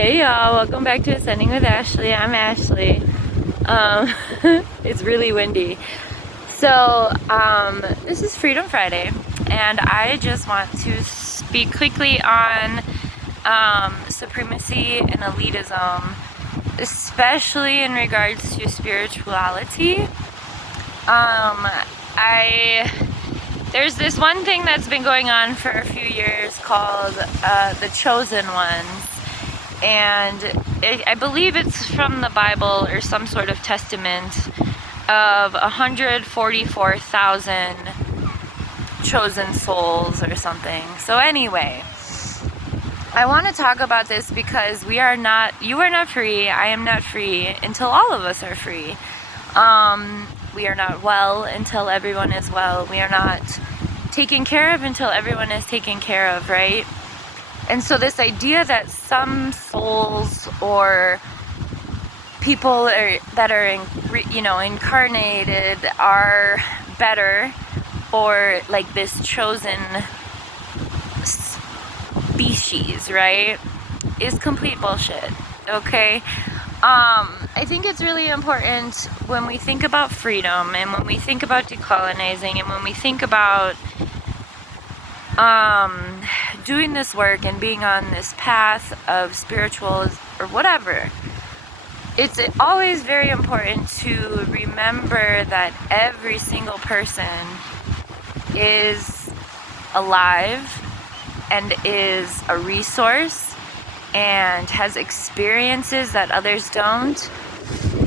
Hey y'all, welcome back to Ascending with Ashley. I'm Ashley. Um, it's really windy. So, this is Freedom Friday, and I just want to speak quickly on supremacy and elitism, especially in regards to spirituality. There's this one thing that's been going on for a few years called the Chosen Ones. And I believe it's from the Bible or some sort of testament of 144,000 chosen souls or something. So anyway, I want to talk about this because you are not free, I am not free until all of us are free. We are not well until everyone is well. We are not taken care of until everyone is taken care of, right? And so this idea that some souls or people that are incarnated are better, or like this chosen species, right, is complete bullshit. Okay? I think it's really important when we think about freedom and when we think about decolonizing and when we think about doing this work and being on this path of spiritual or whatever, it's always very important to remember that every single person is alive and is a resource and has experiences that others don't.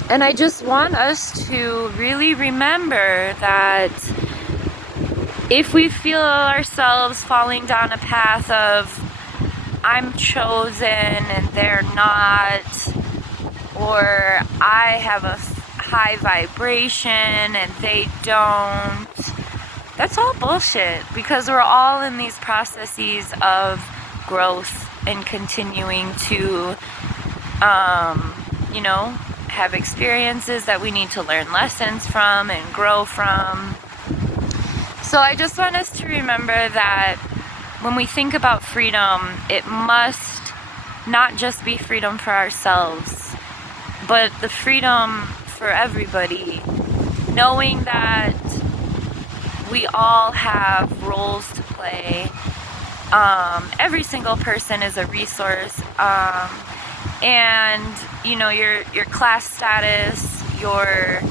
And I just want us to really remember that if we feel ourselves falling down a path of I'm chosen and they're not, or I have a high vibration and they don't, that's all bullshit, because we're all in these processes of growth and continuing to have experiences that we need to learn lessons from and grow from. So I just want us to remember that when we think about freedom, it must not just be freedom for ourselves, but the freedom for everybody, knowing that we all have roles to play. Every single person is a resource, and your class status, your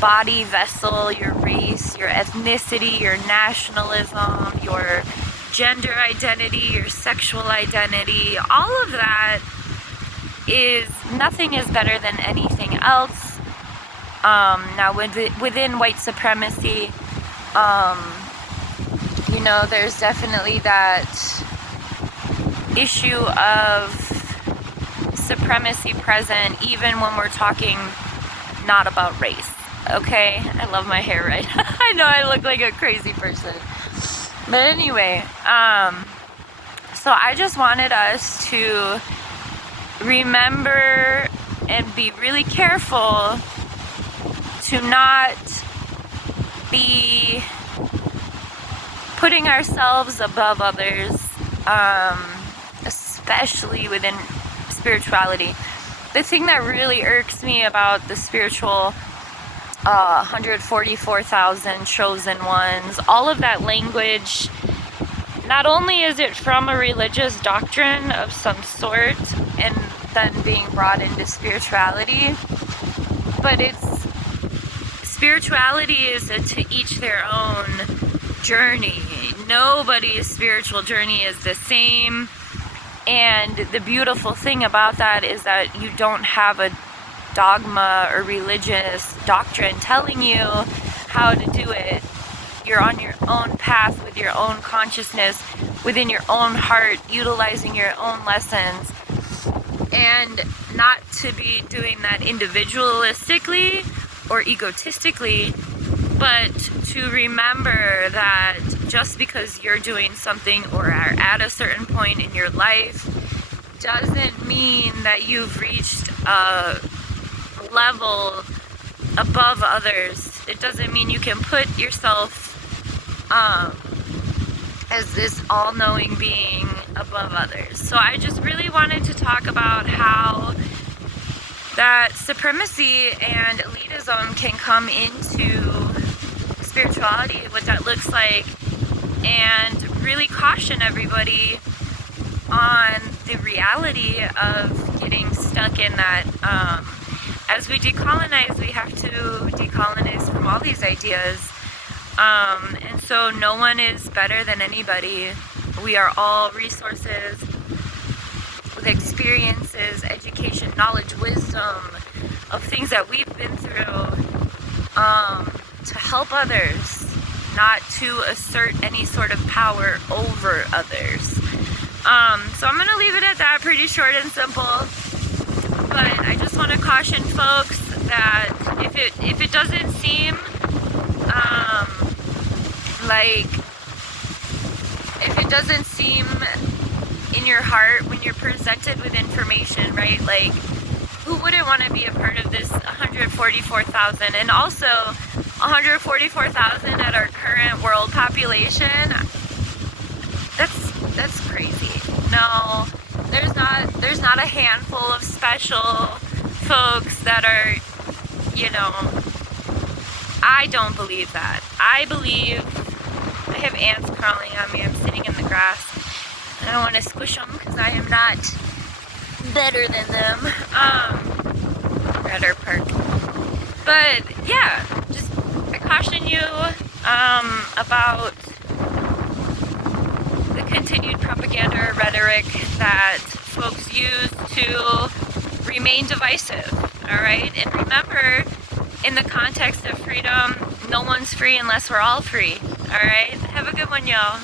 body vessel, your race, your ethnicity, your nationalism, your gender identity, your sexual identity, all of that nothing is better than anything else. Now within white supremacy, there's definitely that issue of supremacy present even when we're talking not about race. Okay, I love my hair right. I know I look like a crazy person. But anyway, so I just wanted us to remember and be really careful to not be putting ourselves above others, especially within spirituality. The thing that really irks me about the spiritual 144,000 chosen ones, all of that language, not only is it from a religious doctrine of some sort and then being brought into spirituality, but spirituality is to each their own journey. Nobody's spiritual journey is the same, and the beautiful thing about that is that you don't have a dogma or religious doctrine telling you how to do it. You're on your own path with your own consciousness, within your own heart, utilizing your own lessons, and not to be doing that individualistically or egotistically, but to remember that just because you're doing something or are at a certain point in your life doesn't mean that you've reached a level above others. It doesn't mean you can put yourself as this all-knowing being above others. So I just really wanted to talk about how that supremacy and elitism can come into spirituality, what that looks like, and really caution everybody on the reality of getting stuck in that. As we decolonize, we have to decolonize from all these ideas. And so no one is better than anybody. We are all resources with experiences, education, knowledge, wisdom of things that we've been through, to help others, not to assert any sort of power over others. So I'm going to leave it at that, pretty short and simple. But I just want to caution folks that if it doesn't seem if it doesn't seem in your heart when you're presented with information, right? Like, who wouldn't want to be a part of this 144,000? And also 144,000 at our current world population, that's crazy. No, there's not a handful of special folks that are, I don't believe that. I believe, I have ants crawling on me. I'm sitting in the grass. I don't want to squish them because I am not better than them. Better perk. But yeah, just I caution you about the continued propaganda or rhetoric that folks use to remain divisive. All right, and remember, in the context of freedom, no one's free unless we're all free. All right, have a good one, y'all.